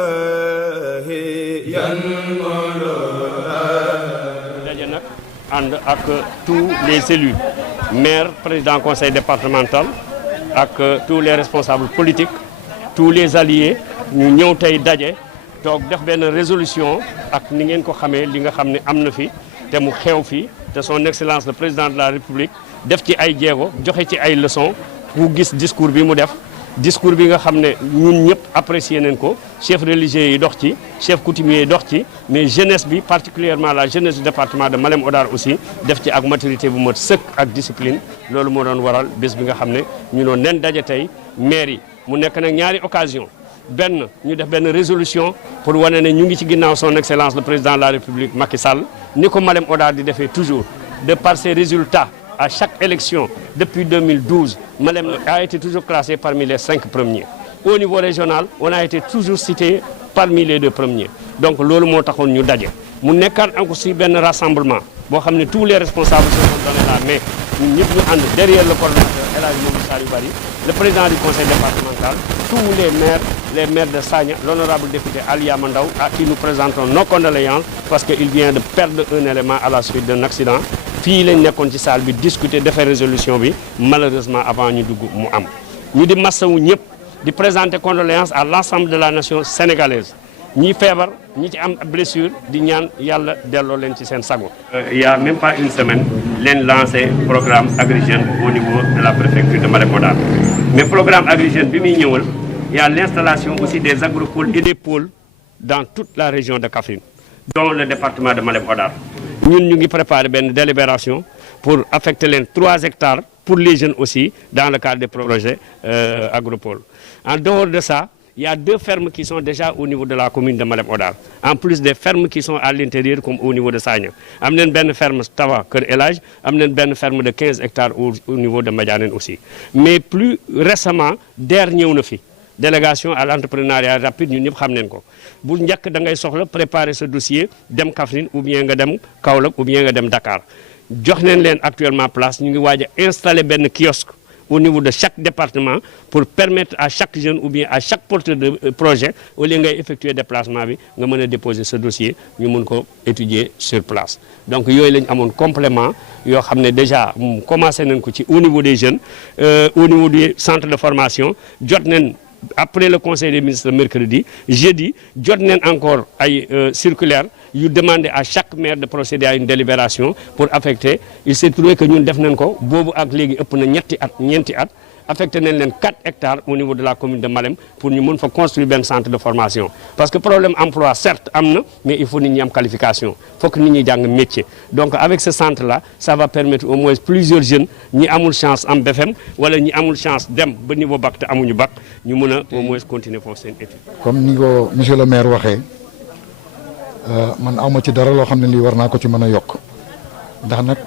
bismillahi daje nag ànd ak tous les élus maires président conseil départemental ak tous les responsables politiques tous les alliés ñu ñëw tey daje toog def benn résolution ak ni ngeen ko xamee li nga xam ne am na fi te mu xew fi te son excellence le président de la république def ci ay jéego joxe ci ay leçons ku gis discours bi mu def discours bi nga xam ne ñun ñëpp apprécié nañ ko chef religieux yi dox ci chef coutumier yi dox ci mais jeunesse bi particulièrement la jeunesse du département de Malem Hodar aussi def ci ak maturité bu mat sëkk ak discipline loolu moo doon waral bés bi nga xam ne ñu doon nen daje tey maire yi mu nekk nag ñaari occasion benn ñu def benn résolution pour wane ne ñu ngi ci ginnaaw son excellence le président de la république Macky Sall ni ko Malem Hodar di defee toujours de par ses résultats à chaque élection depuis 2012 Malem a été toujours classé parmi les 5 premiers au niveau régional on a été toujours cité parmi les 2 premiers donc loolu moo taxoon ñu daje mu nekkaat encore si benn rassemblement boo xam ne tous les responsables se sont donné la main ñun ñëpp ñu ànd derrière le coordonnateur El Hadji Mamadou Saliou Bari le président du conseil départemental tous les maires de Sagna l'honorable député Aliama Ndaw à qui nous présentons nos condoléances parce que il vient de perdre un élément à la suite d'un accident fii lañ nekkoon ci salle bi discuter defee résolution bi malheureusement avant ñu dugg mu am ñu di massawu ñëpp di présenter condoléances à l'ensemble de la nation sénégalaise ñi feebar ñi ci am blessure di ñaan yàlla delloo leen ci seen sago. Il y a même pas une semaine leen lancé programme Agri Jeunes au niveau de la préfecture de Malem Hodar mais programme Agri Jeunes bi muy ñëwal il y a l'installation aussi des agropoles et des pôles dans toute la région de Kaffrine dont le département de Malem Hodar ñun ñu ngi préparé benn délibération pour affecter leen 3 hectares pour les jeunes aussi dans le cadre des projets agropoles. En dehors de ça, il y a 2 fermes qui sont déjà au niveau de la commune de Malem Hodar en plus des fermes qui sont à l'intérieur comme au niveau de Sagna am nañ benn ferme Tawa Kër El Hadj am nañ benn ferme de 15 hectares au niveau de Madianeen aussi mais plus récemment DER ñëw na fi. délégation à l'entrepreneuriat rapide ñun ñëpp xam nañ ko bu njëkk da ngay soxla préparer ce dossier dem Kaffrine ou bien nga dem Kaolack ou bien nga dem Dakar jox nañ leen actuellement place ñu ngi waaj a installer benn kiosque au niveau de chaque département pour permettre à chaque jeune ou bien à chaque porteur de projet au lieu ngay effectuer déplacement bi nga mën a déposer ce dossier ñu mën ko étudier sur place donc yooyu lañ amoon complément yoo xam ne déjà commencé nañ ko ci au niveau des jeunes au niveau des centres de formation jot nañ après le conseil des ministres mercredi jeudi jot nañ encore ay circulaire yu demander à chaque maire de procéder à une délibération pour affecter il s'est trouvé que ñun def nañ ko boobu ak léegi ëpp na ñeenti at affecté nañ leen 4 hectares au niveau de la commune de Malem pour ñu mën fa construire benn centre de formation parce que problème emploi certes am na mais il faut nit ñi am qualification faut que nit ñi jàng métier donc avec ce centre là ça va permettre au moins plusieurs jeunes ñi amul chance am BFEM wala ñi amul chance dem ba niveau bac te amuñu bac ñu mën a au moins continuer foofu seen étude. comme ni ko monsieur le maire waxee man awma ci dara loo xam ne lii war naa ko ci mën a yokk ndax nag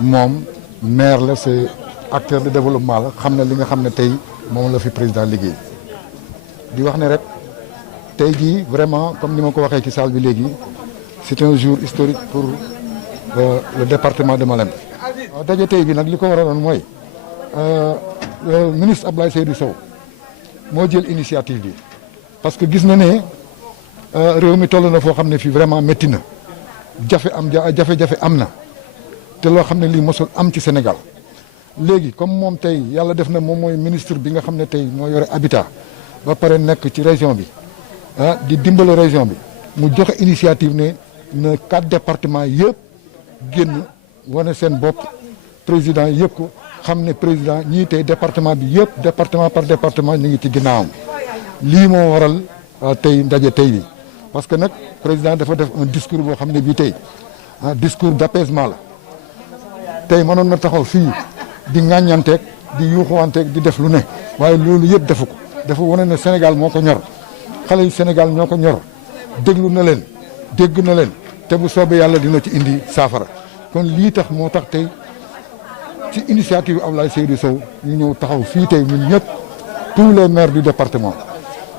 moom maire la c'est acteur de développement la xam na li nga xam ne tey moom la fi président liggéey di wax ne rek tey jii vraiment comme ni ma ko waxee ci salle bi léegi c'est un jour historique pour le département de Malem. waaw daje tey bi nag li ko waraloon mooy le ministre Abdoulaye Seydou Sow moo jël initiative bi parce que gis na ne réew mi toll na foo xam ne fii vraiment métti na jafe-jafe am na te loo xam ne lii mosul am ci Sénégal. léegi comme moom tey yàlla def na moom mooy ministre bi nga xam ne tey moo yore habitat ba pare nekk ci région bi di dimbale région bi mu joxe initiative ne na 4 départements yëpp génn wane seen bopp président yëpp ko xam ne président ñii tey département bi yëpp département par département ñu ngi ci ginnaawam lii moo waral tey ndaje tey bi parce que nag président dafa def un discours boo xam ne bii tey discours d'apaisement la tey mënoon na taxaw fii di ŋàññanteeg di yuuxuwanteeg di def lu ne waaye loolu yëpp defu ko dafa wane ne Sénégal moo ko ñor xale yi Sénégal ñoo ko ñor déglu na leen dégg na leen te bu soobee yàlla dina ci indi saafara kon lii tax moo tax tey ci initiative Abdoulaye Seydou Sow ñu ñëw taxaw fii tey ñun ñëpp tous les maires du département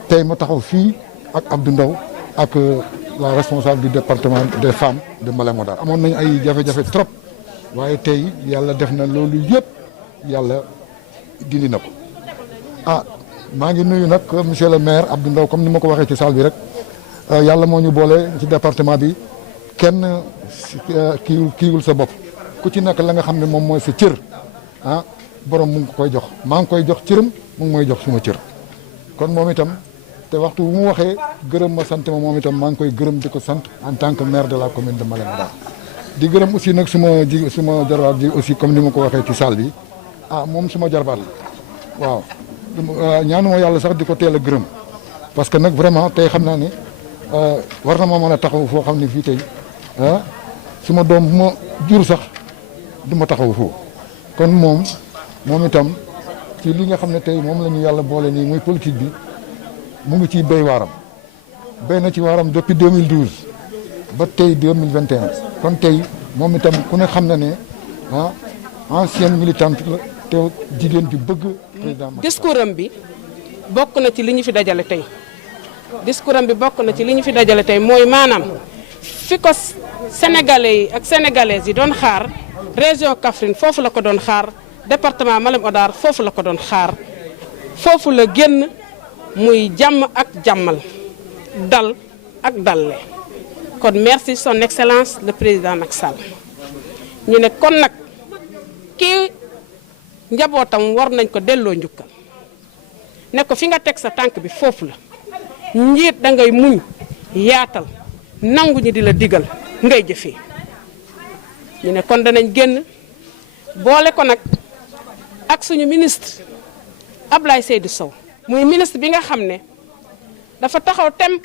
tey ma taxaw fii ak Abdou Ndaw ak la responsable du département des femmes de Malem Hodar amoon nañu ay jafe-jafe trop waaye tey yàlla def na loolu yëpp yàlla dindi na ko maa ngi nuyu nag monsieur le maire Abdou Ndaw comme ni ma ko waxee ci salle bi rek yàlla moo ñu boole ci département bi kenn kiiwul sa bopp ku ci nekk la nga xam ne moom mooy sa cër ah borom mu ngi koy jox maa ngi koy jox cëram mu ngi mooy jox suma cër kon moom itam te waxtu bu mu waxee gërëm ma sant ma moom itam maa ngi koy gërëm di ko sant en tant que maire de la commune de Malem Hodar di gërëm aussi nag suma jarbaat ji aussi comme ni ma ko waxee ci salle bi moom suma jarbaat la waaw ñaanuma yàlla sax di ko teel a gërëm parce que nag vraiment tey xam naa ne war na ma mën a taxaw foo xam ne fii tey suma doom bu ma jur sax du ma taxaw foofu kon moom itam ci li nga xam ne tey moom la ñu yàlla boole nii muy politique bi mu ngi ciy béy waaram béy na ci waaram depuis 2012 ba tey 2021 kon tey moom itam ku ne xam na ne ancienne militante la te jigéen ju bëgg président. discours am bi bokk na ci li ñu fi dajale tey discours am bi bokk na ci li ñu fi dajale tey mooy maanaam fi ko sénégalais yi ak sénégalaises yi doon xaar région Kaffrine foofu la ko doon xaar département Malem Hodar foofu la ko doon xaar foofu la génn muy jàmm ak jàmmal dal ak dalle kon merci son excellence le président Macky Sall ñu ne kon nag kii njabootam war nañ ko delloo njukkal ne ko fi nga teg sa tànk bi foofu la njiit da ngay muñ yaatal nangu ñi di la digal ngay jëfee ñu ne kon danañ génn boole ko nag ak suñu ministre Ablaye Seydou Sow muy ministre bi nga xam ne dafa taxaw tem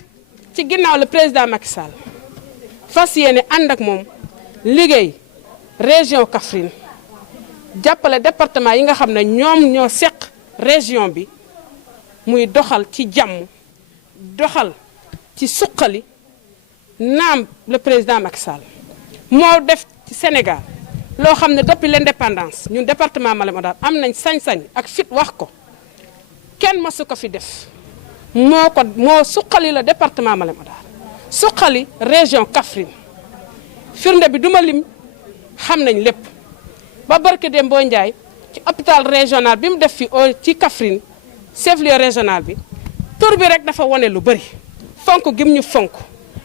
ci ginnaaw le président Macky Sall fas yéene ànd ak moom liggéey région Kaffrine jàppale département yi nga xam ne ñoom ñoo seq région bi muy doxal ci jàmm doxal ci suqali naam le président Macky Sall moo def ci Sénégal loo xam ne depuis l'indépendance ñun département Malem Hodar am nañ sañ-sañ ak fit wax ko kenn mësu ko fi def moo suqali la département Malem Hodar suqali région Kaffrine firnde bi duma lim xam nañ lépp ba barke dem boo Ndiaye ci hôpital régional bi mu def fi ci Kaffrine chef-lieu régional bi tur bi rek dafa wane lu bëri fonk gim ñu fonk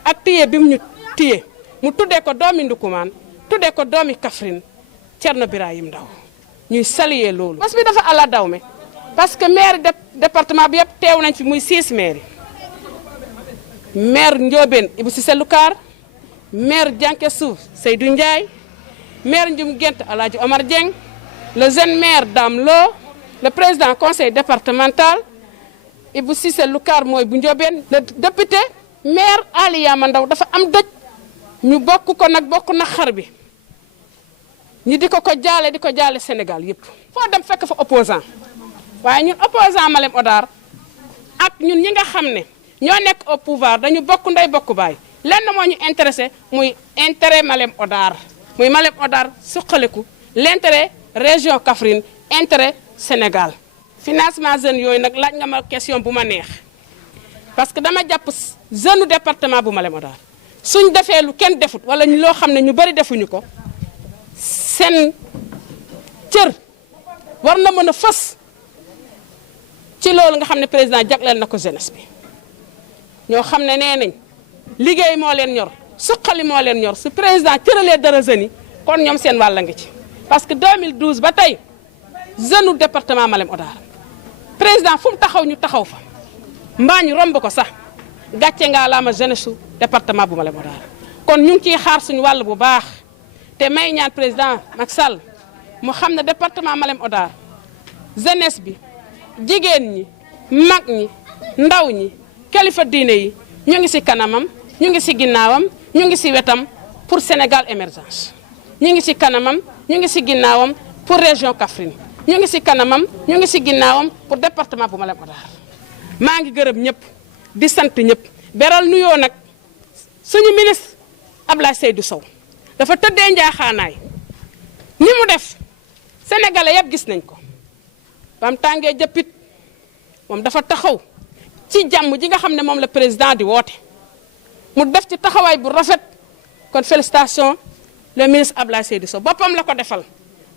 ak téye bi mu ñu téye mu tuddee ko doomi Ndukumaan tuddee ko doomi Kaffrine Thierno Birahim Ndaw ñuy saluer loolu. bés bi dafa àlla dawme parce que maire département bi yëpp teew nañ fi muy 6 maires maire Ndiobène Ibou Cissé Lukaar maire Dianké Souf Seydou Ndiaye maire Ndioum Gent Aladji Omar Dieng le jeune maire Dame Lo le président conseil départemental Ibou Cissé Lukaar mooy bu Ndiobène le député maire Ali Yama Ndaw dafa am dëj ñu bokk ko nag bokk na xar bi ñu di ko jaale Sénégal yëpp foo dem fekk fa opposant waaye ñun opposant Malem Hodar ak ñun ñi nga xam ne ñoo nekk au pouvoir dañu bokk ndey bokk baay lenn moo ñu intéressé muy intérêt Malem Hodar muy Malem Hodar suqaliku l'intérêt région Kaffrine intérêt Sénégal financement jeunes yooyu nag laaj nga ma question bu ma neex parce que dama jàpp jeune département bu Malem Hodar suñ defee lu kenn defut wala loo xam ne ñu bari defuñu ko seen cër war na mën a fës ci loolu nga xam ne président jagleel na ko jeunesse bi ñoo xam ne nee nañ liggéey moo leen ñor suqali moo leen ñor su président cëralee dara jeunes yi kon ñoom seen wàll ngi ci parce que 2012 ba tey jeune u département Malem Hodar président fu mu taxaw ñu taxaw fa mbaa ñu romb ko sax gàcce ngaa laama jeunesse su département bu Malem Hodar kon ñu ngi ciy xaar suñu wàll bu baax te may ñaan président Macky Sall mu xam ne département Malem Hodar jeunesse bi jigéen ñi mag ñi ndaw ñi kilifa diine yi ñu ngi ci kanamam ñu ngi ci ginnaawam ñu ngi ci wetam pour Sénégal émergence ñu ngi ci kanamam ñu ngi ci ginnaawam pour région Kaffrine ñu ngi ci kanamam ñu ngi ci ginnaawam pour département bu Malem Hodar maa ngi gërëm ñëpp di sant ñëpp beral nuyoo nag suñu ministre Ablaye Seydou Sow dafa tëddee njaaxaanaay ni mu def sénégalais yëpp gis nañ ko bam tàngee jëppit moom dafa taxaw ci jàmm ji nga xam ne moom la président di woote mu def ci taxawaay bu rafet kon félicitations le ministre Ablaye Seydou Sow boppam la ko defal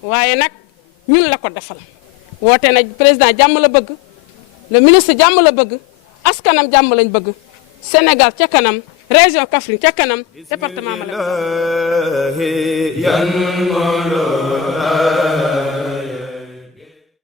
waaye nag ñun la ko defal woote na président jàmm la bëgg le ministre jàmm la bëgg askanam jàmm lañ bëgg Sénégal ca kanam région Kaffrine ca kanam département Malem.